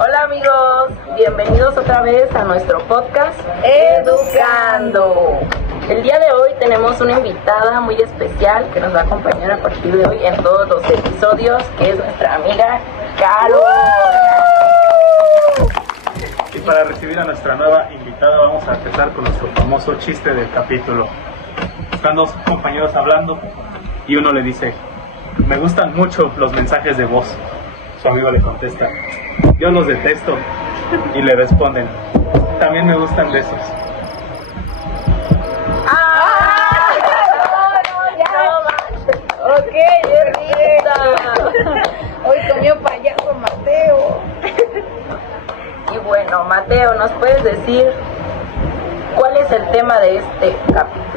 Hola amigos, bienvenidos otra vez a nuestro podcast Educando. El día de hoy tenemos una invitada muy especial que nos va a acompañar a partir de hoy en todos los episodios, que es nuestra amiga Caro. Y para recibir a nuestra nueva invitada vamos a empezar con nuestro famoso chiste del capítulo. Están dos compañeros hablando y uno le dice: me gustan mucho los mensajes de voz. Su amigo le contesta: yo los detesto. Y le responden: también me gustan de esos. Ok, hoy comió payaso Mateo. Y bueno, Mateo, ¿nos puedes decir cuál es el tema de este capítulo?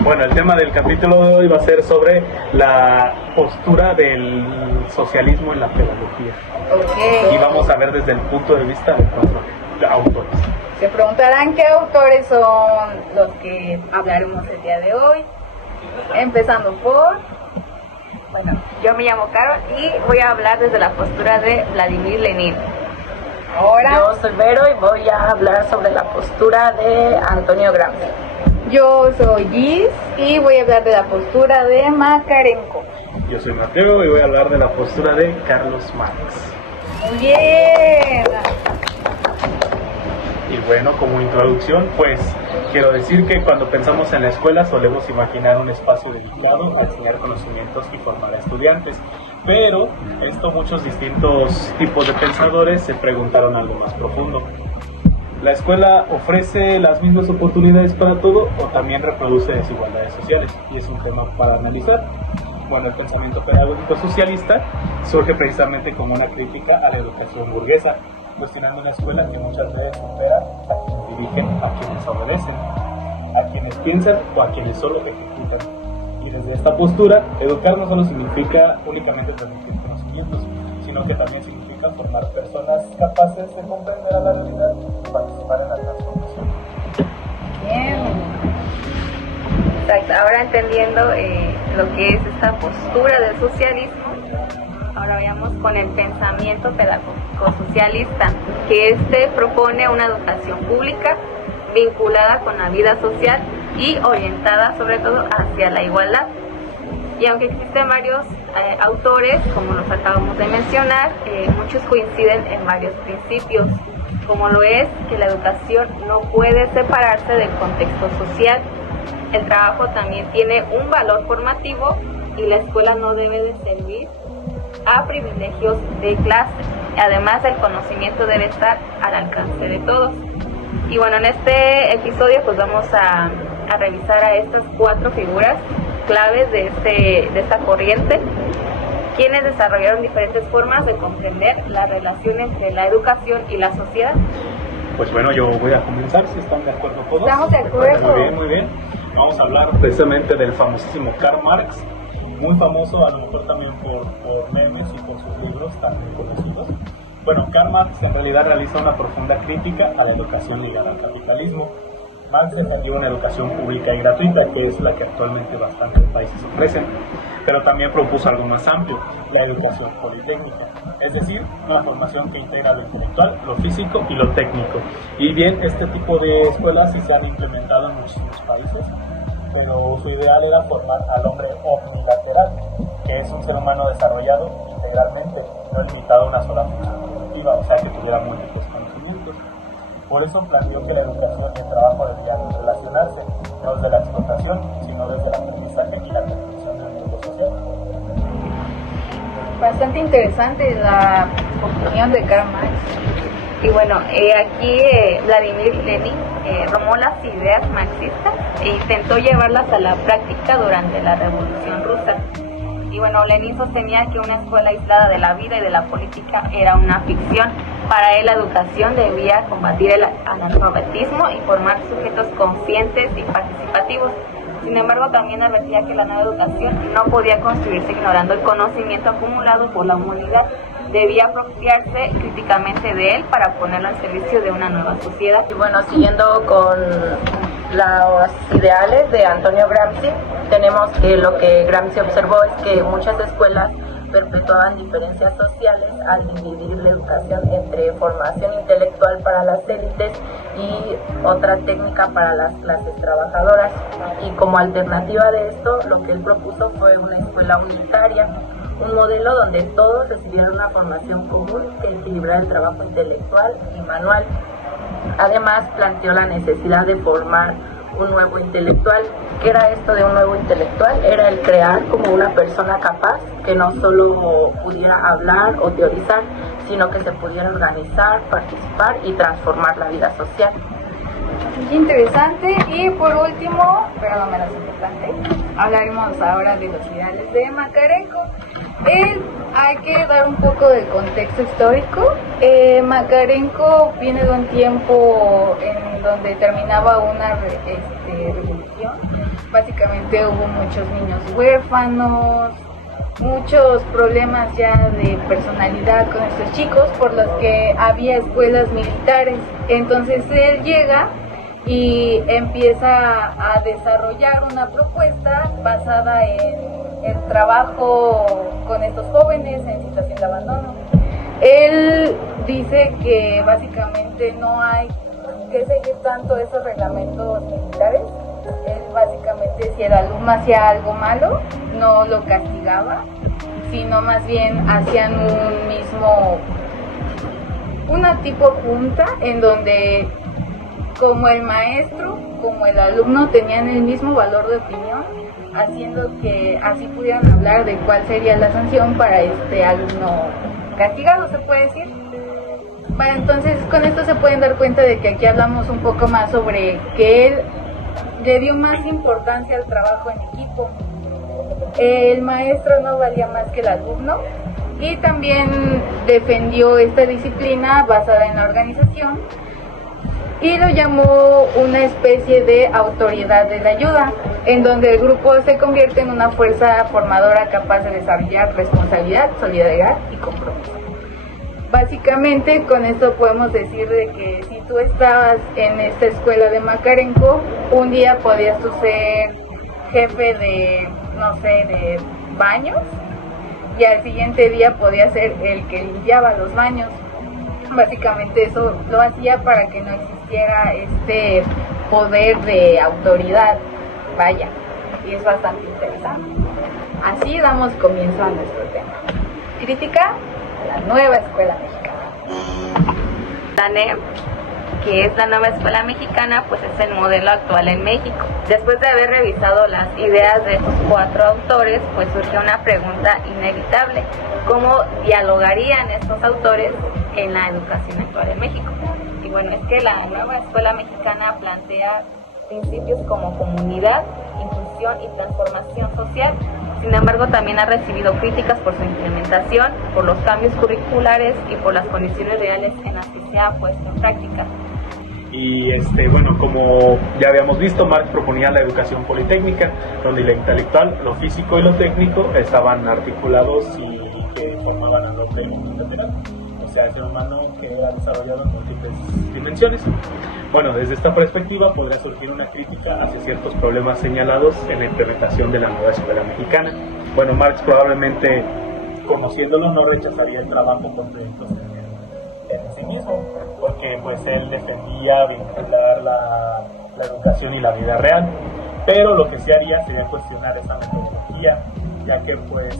Bueno, el tema del capítulo de hoy va a ser sobre la postura del socialismo en la pedagogía. Ok. Y vamos a ver desde el punto de vista de cuatro autores. Se preguntarán qué autores son los que hablaremos el día de hoy. Empezando por... Bueno, yo me llamo Caro y voy a hablar desde la postura de Vladimir Lenin. Ahora, Yo soy Vero y voy a hablar sobre la postura de Antonio Gramsci. yo soy Gis y voy a hablar de la postura de Makarenko. Yo soy Mateo y voy a hablar de la postura de Carlos Marx. Muy bien. Y bueno, como introducción, pues quiero decir que cuando pensamos en la escuela solemos imaginar un espacio dedicado a enseñar conocimientos y formar a estudiantes. Pero muchos distintos tipos de pensadores se preguntaron algo más profundo. ¿La escuela ofrece las mismas oportunidades para todo o también reproduce desigualdades sociales? Y es un tema para analizar. Bueno, el pensamiento pedagógico socialista surge precisamente como una crítica a la educación burguesa, cuestionando una escuela que muchas veces supera a quienes dirigen, a quienes obedecen, a quienes piensan o a quienes solo ejecutan. Y desde esta postura, educar no solo significa únicamente transmitir conocimientos, sino que también significa formar personas capaces de comprender a la realidad y participar en la transformación. Bien. Exacto, ahora entendiendo lo que es esta postura del socialismo, ahora veamos con el pensamiento pedagógico socialista, que propone una educación pública vinculada con la vida social y orientada sobre todo hacia la igualdad. Y aunque existen varios autores, como los acabamos de mencionar, muchos coinciden en varios principios, como lo es que la educación no puede separarse del contexto social. El trabajo también tiene un valor formativo y la escuela no debe de servir a privilegios de clase. Además, el conocimiento debe estar al alcance de todos. Y bueno, en este episodio pues vamos a revisar a estas cuatro figuras claves de esta corriente, quienes desarrollaron diferentes formas de comprender la relación entre la educación y la sociedad. Pues bueno, yo voy a comenzar, si están de acuerdo todos. Estamos de acuerdo. Muy bien, muy bien. Vamos a hablar precisamente del famosísimo Karl Marx, muy famoso a lo mejor también por memes y por sus libros tan conocidos. Bueno, Karl Marx en realidad realiza una profunda crítica a la educación ligada al capitalismo. Marx defendió una educación pública y gratuita, que es la que actualmente bastantes países ofrecen, pero también propuso algo más amplio, la educación politécnica, es decir, una formación que integra lo intelectual, lo físico y lo técnico. Y bien, este tipo de escuelas sí se han implementado en muchísimos países, pero su ideal era formar al hombre omnilateral, que es un ser humano desarrollado integralmente, no limitado a una sola función productiva, o sea que tuviera múltiples conocimientos. Por eso planteó que la educación y el trabajo debían relacionarse, no desde la explotación, sino desde el aprendizaje y la construcción del mundo social. Bastante interesante la opinión de Karl Marx. Y bueno, aquí Vladimir Lenin tomó las ideas marxistas e intentó llevarlas a la práctica durante la Revolución Rusa. Y bueno, Lenin sostenía que una escuela aislada de la vida y de la política era una ficción. Para él la educación debía combatir el analfabetismo y formar sujetos conscientes y participativos. Sin embargo, también advertía que la nueva educación no podía construirse ignorando el conocimiento acumulado por la humanidad. Debía apropiarse críticamente de él para ponerlo al servicio de una nueva sociedad. Y bueno, siguiendo con los ideales de Antonio Gramsci, tenemos que lo que Gramsci observó es que muchas escuelas perpetuaban diferencias sociales al dividir la educación entre formación intelectual para las élites y otra técnica para las clases trabajadoras. Y como alternativa de esto, lo que él propuso fue una escuela unitaria, un modelo donde todos recibieran una formación común que equilibrara el trabajo intelectual y manual. Además, planteó la necesidad de formar un nuevo intelectual. ¿Qué era esto de un nuevo intelectual? Era el crear como una persona capaz que no solo pudiera hablar o teorizar, sino que se pudiera organizar, participar y transformar la vida social. Muy interesante. Y por último, pero no menos importante, hablaremos ahora de los ideales de Makarenko. Hay que dar un poco de contexto histórico. Makarenko viene de un tiempo en donde terminaba una revolución. Básicamente hubo muchos niños huérfanos, muchos problemas ya de personalidad con estos chicos, por los que había escuelas militares. Entonces él llega y empieza a desarrollar una propuesta basada en el trabajo con estos jóvenes en situación de abandono. Él dice que básicamente no hay que seguir tanto esos reglamentos militares. Él básicamente, si el alumno hacía algo malo, no lo castigaba, sino más bien hacían una tipo junta en donde como el maestro como el alumno tenían el mismo valor de opinión, haciendo que así pudieran hablar de cuál sería la sanción para este alumno castigado, se puede decir. Bueno, entonces con esto se pueden dar cuenta de que aquí hablamos un poco más sobre que él le dio más importancia al trabajo en equipo. El maestro no valía más que el alumno, y también defendió esta disciplina basada en la organización y lo llamó una especie de autoridad de la ayuda, en donde el grupo se convierte en una fuerza formadora capaz de desarrollar responsabilidad, solidaridad y compromiso. Básicamente con esto podemos decir de que si tú estabas en esta escuela de Makarenko, un día podías tú ser jefe de, no sé, de baños, y al siguiente día podías ser el que limpiaba los baños. Básicamente eso lo hacía para que no existiera este poder de autoridad, vaya, y es bastante interesante. Así damos comienzo a nuestro tema. Crítica a la nueva escuela mexicana. TANE, que es la nueva escuela mexicana, pues es el modelo actual en México. Después de haber revisado las ideas de estos 4 autores, pues surgió una pregunta inevitable: ¿cómo dialogarían estos autores en la educación actual en México? Y bueno, es que la nueva escuela mexicana plantea principios como comunidad, inclusión y transformación social. Sin embargo, también ha recibido críticas por su implementación, por los cambios curriculares y por las condiciones reales en las que se ha puesto en práctica. Y bueno, como ya habíamos visto, Marx proponía la educación politécnica, donde lo intelectual, lo físico y lo técnico estaban articulados y que formaban a lo técnico lateral, o sea, el ser humano que era desarrollado en múltiples dimensiones. Bueno, desde esta perspectiva podría surgir una crítica hacia ciertos problemas señalados en la implementación de la nueva escuela mexicana. Bueno, Marx probablemente, conociéndolo, no rechazaría el trabajo con proyectos en sí mismo, porque pues él defendía vincular la educación y la vida real, pero lo que sí haría sería cuestionar esa metodología, ya que pues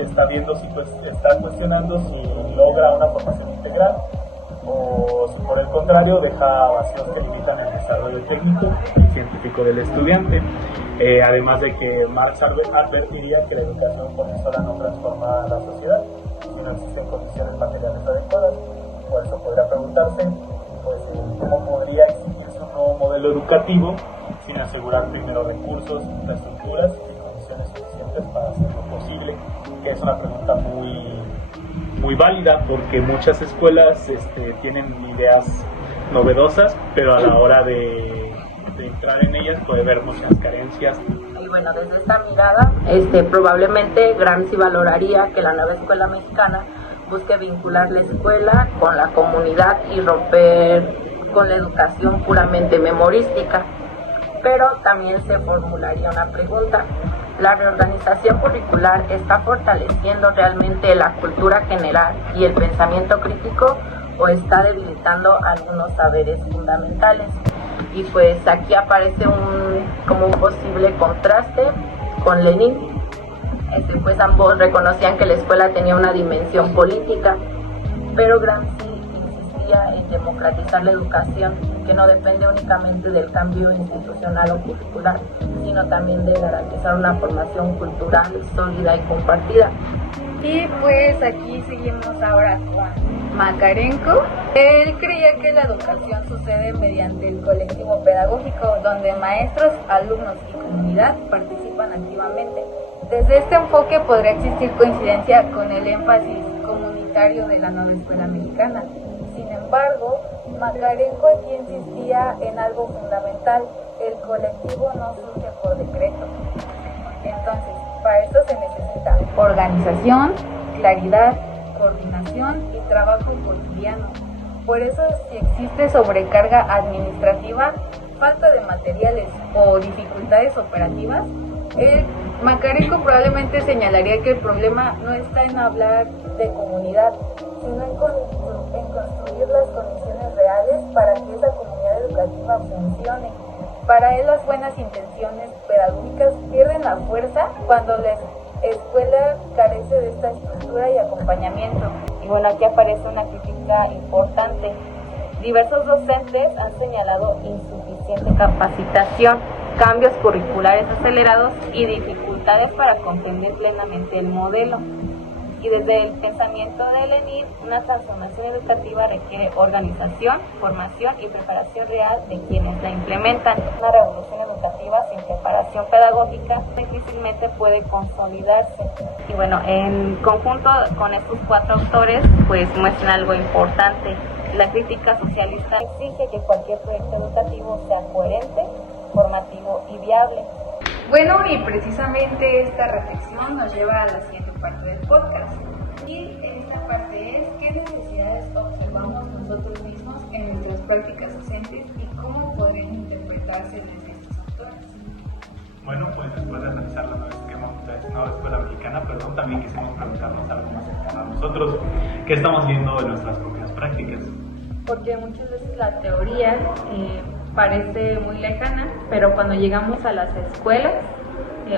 está cuestionando si logra una formación integral o si por el contrario deja vacíos que limitan el desarrollo técnico y científico del estudiante. Además de que Marx advertiría que la educación por sí sola no transforma la sociedad si no existen condiciones materiales adecuadas. Por eso podría preguntarse pues, cómo podría exigirse un nuevo modelo educativo sin asegurar primero recursos, infraestructuras y condiciones suficientes para hacerlo posible, que es una pregunta muy válida, porque muchas escuelas tienen ideas novedosas, pero a la hora de entrar en ellas puede haber muchas carencias. Y bueno, desde esta mirada, probablemente Gramsci valoraría que la nueva escuela mexicana busque vincular la escuela con la comunidad y romper con la educación puramente memorística. Pero también se formularía una pregunta: ¿La reorganización curricular está fortaleciendo realmente la cultura general y el pensamiento crítico o está debilitando algunos saberes fundamentales? Y pues aquí aparece como un posible contraste con Lenin. Pues ambos reconocían que la escuela tenía una dimensión política, pero Gramsci insistía en democratizar la educación, que no depende únicamente del cambio institucional o curricular, sino también de garantizar una formación cultural sólida y compartida. Y pues aquí seguimos ahora con Makarenko. Él creía que la educación sucede mediante el colectivo pedagógico, donde maestros, alumnos y comunidad participan activamente. Desde este enfoque podría existir coincidencia con el énfasis comunitario de la nueva escuela mexicana. Sin embargo, Makarenko aquí insistía en algo fundamental: el colectivo no surge por decreto. Entonces, para esto se necesita organización, claridad, coordinación y trabajo cotidiano. Por eso, si existe sobrecarga administrativa, falta de materiales o dificultades operativas, Makarenko probablemente señalaría que el problema no está en hablar de comunidad, sino en construir las condiciones reales para que esa comunidad educativa funcione. Para él, las buenas intenciones pedagógicas pierden la fuerza cuando la escuela carece de esta estructura y acompañamiento. Y bueno, aquí aparece una crítica importante. Diversos docentes han señalado insuficiente capacitación, cambios curriculares acelerados y dificultades para comprender plenamente el modelo. Y desde el pensamiento de Lenin, una transformación educativa requiere organización, formación y preparación real de quienes la implementan. Una revolución educativa sin preparación pedagógica difícilmente puede consolidarse. Y bueno, en conjunto con estos 4 autores, pues muestran algo importante. La crítica socialista exige que cualquier proyecto educativo sea coherente, formativo y viable. Bueno, y precisamente esta reflexión nos lleva a la siguiente parte del podcast. Y esta parte es: ¿qué necesidades observamos nosotros mismos en nuestras prácticas docentes y cómo podrían interpretarse desde estos autores? Bueno, pues después de analizar la nueva escuela mexicana, también quisimos preguntarnos algo más cercano a nosotros, ¿qué estamos viendo en nuestras propias prácticas? Porque muchas veces la teoría parece muy lejana, pero cuando llegamos a las escuelas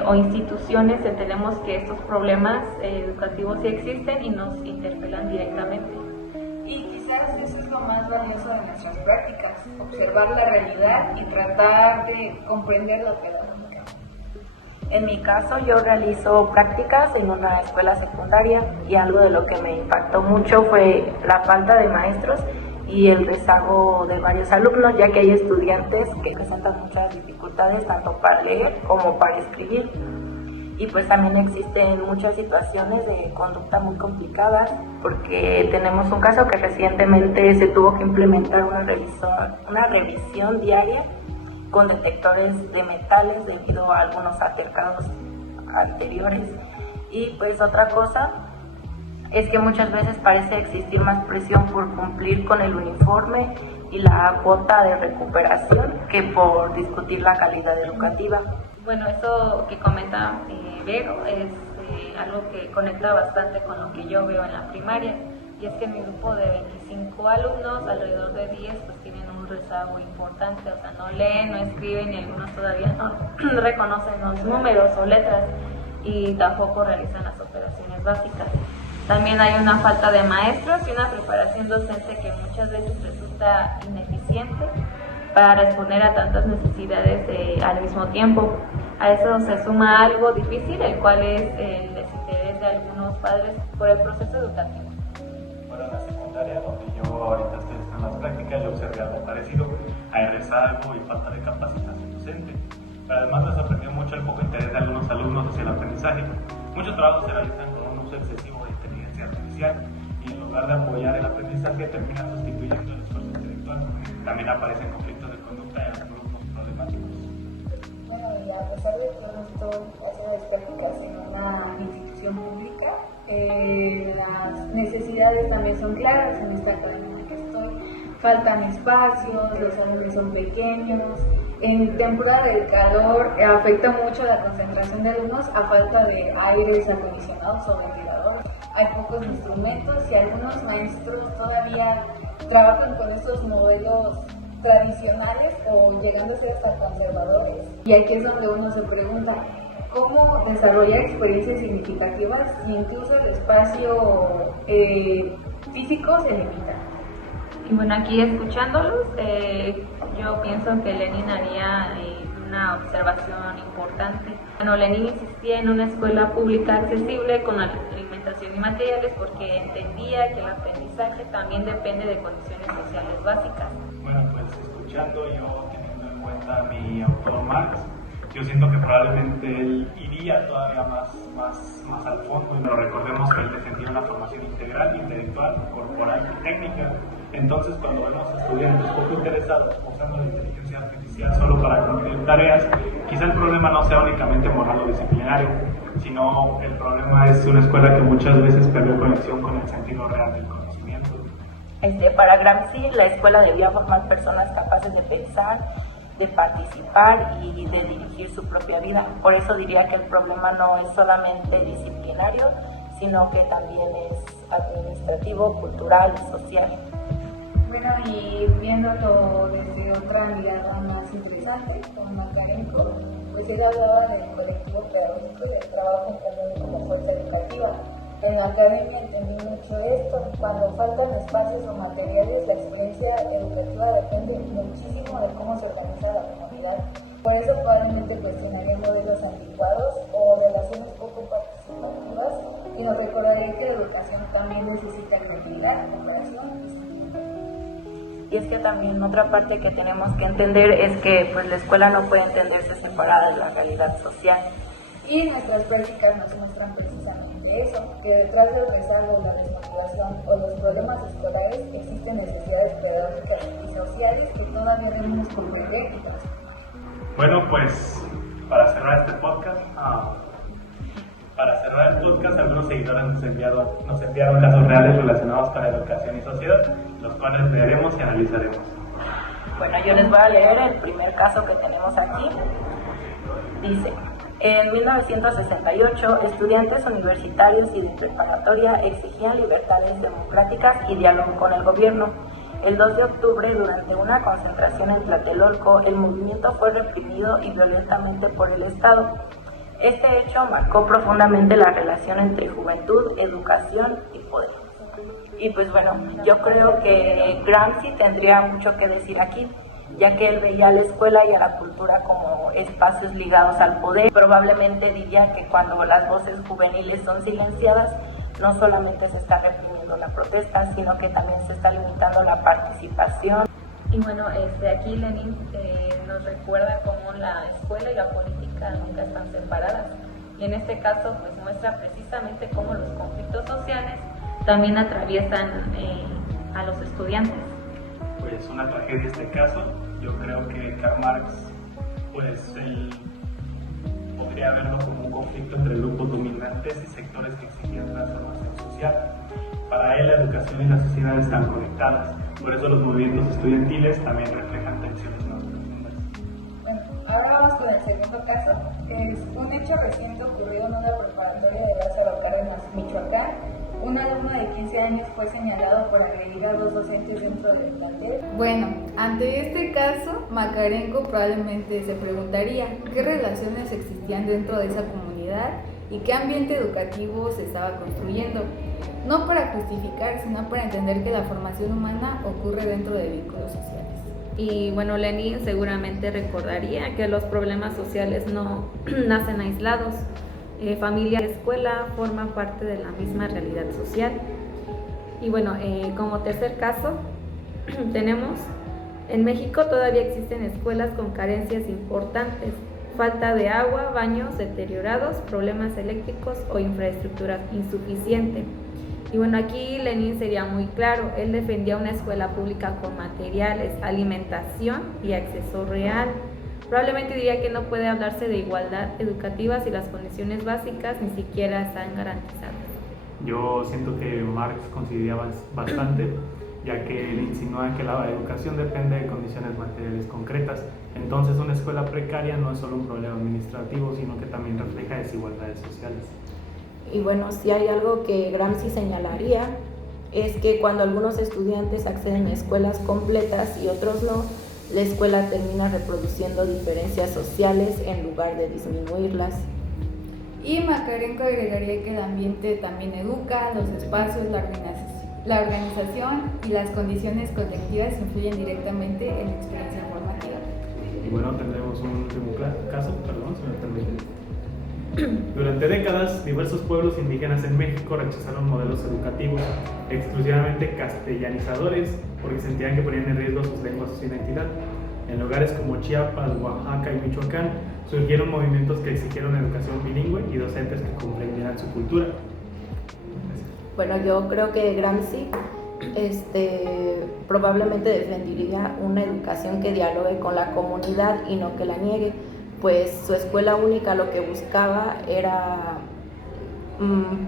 o instituciones entendemos que estos problemas educativos sí existen y nos interpelan directamente. Y quizás eso es lo más valioso de nuestras prácticas: observar la realidad y tratar de comprender la pedagógica. En mi caso, yo realizo prácticas en una escuela secundaria y algo de lo que me impactó mucho fue la falta de maestros y el rezago de varios alumnos, ya que hay estudiantes que presentan muchas dificultades tanto para leer como para escribir. Y pues también existen muchas situaciones de conducta muy complicadas, porque tenemos un caso que recientemente se tuvo que implementar una revisión diaria con detectores de metales debido a algunos altercados anteriores. Y pues otra cosa es que muchas veces parece existir más presión por cumplir con el uniforme y la cuota de recuperación que por discutir la calidad educativa. Bueno, eso que comenta Vero es algo que conecta bastante con lo que yo veo en la primaria, y es que en mi grupo de 25 alumnos, alrededor de 10 pues tienen un rezago importante, o sea, no leen, no escriben y algunos todavía no reconocen los números o letras y tampoco realizan las operaciones básicas. También hay una falta de maestros y una preparación docente que muchas veces resulta ineficiente para responder a tantas necesidades al mismo tiempo. A eso se suma algo difícil, el cual es el desinterés de algunos padres por el proceso educativo. Bueno, en la secundaria, donde yo ahorita estoy en las prácticas, yo observé algo parecido. Hay rezago y falta de capacitación docente. Pero además me sorprendió mucho el poco interés de algunos alumnos hacia el aprendizaje. Muchos trabajos se realizan con un uso excesivo de inteligencia artificial y en lugar de apoyar el aprendizaje terminan sustituyendo el esfuerzo intelectual. También aparecen conflictos de conducta en alumnos problemáticos. Bueno, y a pesar de todo esto, hacer las prácticas en una institución pública, las necesidades también son claras en esta academia en la que estoy. Faltan espacios, los salones son pequeños, en temporada de calor afecta mucho la concentración de alumnos a falta de aires acondicionados o ventiladores. Hay pocos instrumentos y algunos maestros todavía trabajan con estos modelos tradicionales o llegando a ser hasta conservadores. Y aquí es donde uno se pregunta, ¿cómo desarrollar experiencias significativas si incluso el espacio físico se limita? Y bueno, aquí escuchándolos, yo pienso que Lenin haría una observación importante. Bueno, Lenin insistía en una escuela pública accesible con alimentación y materiales porque entendía que el aprendizaje también depende de condiciones sociales básicas. Bueno, pues escuchando yo, teniendo en cuenta a mi autor Marx, yo siento que probablemente él iría todavía más al fondo. Pero recordemos que él defendía una formación integral, intelectual, corporal y técnica. Entonces, cuando vemos a estudiantes poco interesados usando la inteligencia artificial solo para cumplir tareas, quizá el problema no sea únicamente moral o disciplinario, sino el problema es una escuela que muchas veces perdió conexión con el sentido real del conocimiento. Para Gramsci, la escuela debía formar personas capaces de pensar, de participar y de dirigir su propia vida. Por eso diría que el problema no es solamente disciplinario, sino que también es administrativo, cultural y social. Bueno, y viéndolo desde otra mirada más interesante, con Makarenko, pues ella hablaba del colectivo pedagógico y del trabajo en común como fuerza educativa. En la academia entendí mucho esto. Cuando faltan espacios o materiales, la experiencia educativa depende muchísimo de cómo se organiza la comunidad. Por eso probablemente cuestionaría modelos anticuados o relaciones poco participativas y nos recordaría que la educación también necesita creatividad, comparación y sentido. Y es que también otra parte que tenemos que entender es que pues, la escuela no puede entenderse separada de la realidad social. Y nuestras prácticas nos muestran precisamente eso, que detrás del rezago, la desmotivación o los problemas escolares existen necesidades pedagógicas y sociales que todavía debemos comprender y transformar. Bueno, pues para cerrar este podcast, algunos seguidores nos enviaron casos reales relacionados con la educación y sociedad, los cuales leeremos y analizaremos. Bueno, yo les voy a leer el primer caso que tenemos aquí. Dice: en 1968, estudiantes universitarios y de preparatoria exigían libertades democráticas y diálogo con el gobierno. El 2 de octubre, durante una concentración en Tlatelolco, el movimiento fue reprimido y violentamente por el Estado. Este hecho marcó profundamente la relación entre juventud, educación y poder. Y pues bueno, yo creo que Gramsci tendría mucho que decir aquí, ya que él veía a la escuela y a la cultura como espacios ligados al poder. Probablemente diría que cuando las voces juveniles son silenciadas, no solamente se está reprimiendo la protesta, sino que también se está limitando la participación. Y bueno, aquí Lenin nos recuerda cómo la escuela y la política nunca están separadas. Y en este caso, pues muestra precisamente cómo los conflictos sociales también atraviesan a los estudiantes. Pues una tragedia este caso. Yo creo que Karl Marx, pues él podría verlo como un conflicto entre grupos dominantes y sectores que exigían transformación social. Para él, la educación y la sociedad están conectadas. Por eso los movimientos estudiantiles también reflejan tensiones más profundas. Bueno, ahora vamos con el segundo caso. Es un hecho reciente ocurrido en una preparatoria de Lázaro Cárdenas, Michoacán. Un alumno de 15 años fue señalado por agredir a 2 docentes dentro del plantel. Bueno, ante este caso, Makarenko probablemente se preguntaría qué relaciones existían dentro de esa comunidad y qué ambiente educativo se estaba construyendo. No para justificar, sino para entender que la formación humana ocurre dentro de vínculos sociales. Y bueno, Lenin seguramente recordaría que los problemas sociales no nacen aislados. Familia y escuela forman parte de la misma realidad social. Y bueno, como tercer caso, tenemos: en México todavía existen escuelas con carencias importantes, falta de agua, baños deteriorados, problemas eléctricos o infraestructura insuficiente. Y bueno, aquí Lenin sería muy claro, él defendía una escuela pública con materiales, alimentación y acceso real. Probablemente diría que no puede hablarse de igualdad educativa si las condiciones básicas ni siquiera están garantizadas. Yo siento que Marx coincidía bastante ya que él insinúa que la educación depende de condiciones materiales concretas. Entonces, una escuela precaria no es solo un problema administrativo, sino que también refleja desigualdades sociales. Y bueno, si hay algo que Gramsci señalaría, es que cuando algunos estudiantes acceden a escuelas completas y otros no, la escuela termina reproduciendo diferencias sociales en lugar de disminuirlas. Y Makarenko agregaría que el ambiente también educa, los espacios, la organización y las condiciones colectivas influyen directamente en la experiencia formativa. Y bueno, tendremos un último caso, perdón, si me permiten. Durante décadas, diversos pueblos indígenas en México rechazaron modelos educativos exclusivamente castellanizadores porque sentían que ponían en riesgo sus lenguas o su identidad. En lugares como Chiapas, Oaxaca y Michoacán surgieron movimientos que exigieron educación bilingüe y docentes que comprendieran su cultura. Bueno, yo creo que Gramsci probablemente defendería una educación que dialogue con la comunidad y no que la niegue, pues su escuela única lo que buscaba era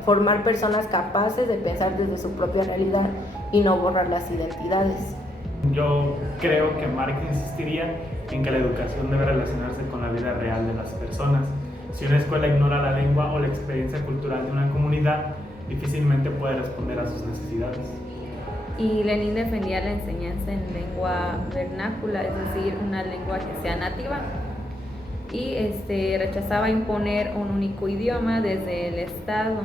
formar personas capaces de pensar desde su propia realidad y no borrar las identidades. Yo creo que Marx insistiría en que la educación debe relacionarse con la vida real de las personas. Si una escuela ignora la lengua o la experiencia cultural de una comunidad, difícilmente puede responder a sus necesidades. Y Lenin defendía la enseñanza en lengua vernácula, es decir, una lengua que sea nativa. Y rechazaba imponer un único idioma desde el Estado.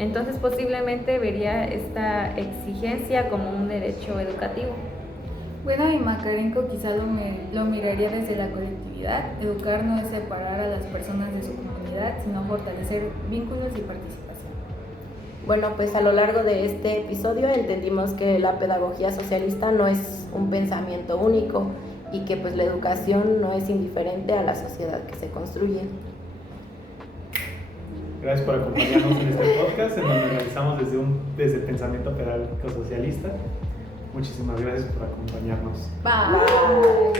Entonces posiblemente vería esta exigencia como un derecho educativo. Bueno, y Makarenko quizá lo miraría desde la colectividad. Educar no es separar a las personas de su comunidad, sino fortalecer vínculos y participación. Bueno, pues a lo largo de este episodio entendimos que la pedagogía socialista no es un pensamiento único y que pues la educación no es indiferente a la sociedad que se construye. Gracias por acompañarnos en este podcast en donde analizamos desde el pensamiento pedagógico socialista. Muchísimas gracias por acompañarnos. Bye.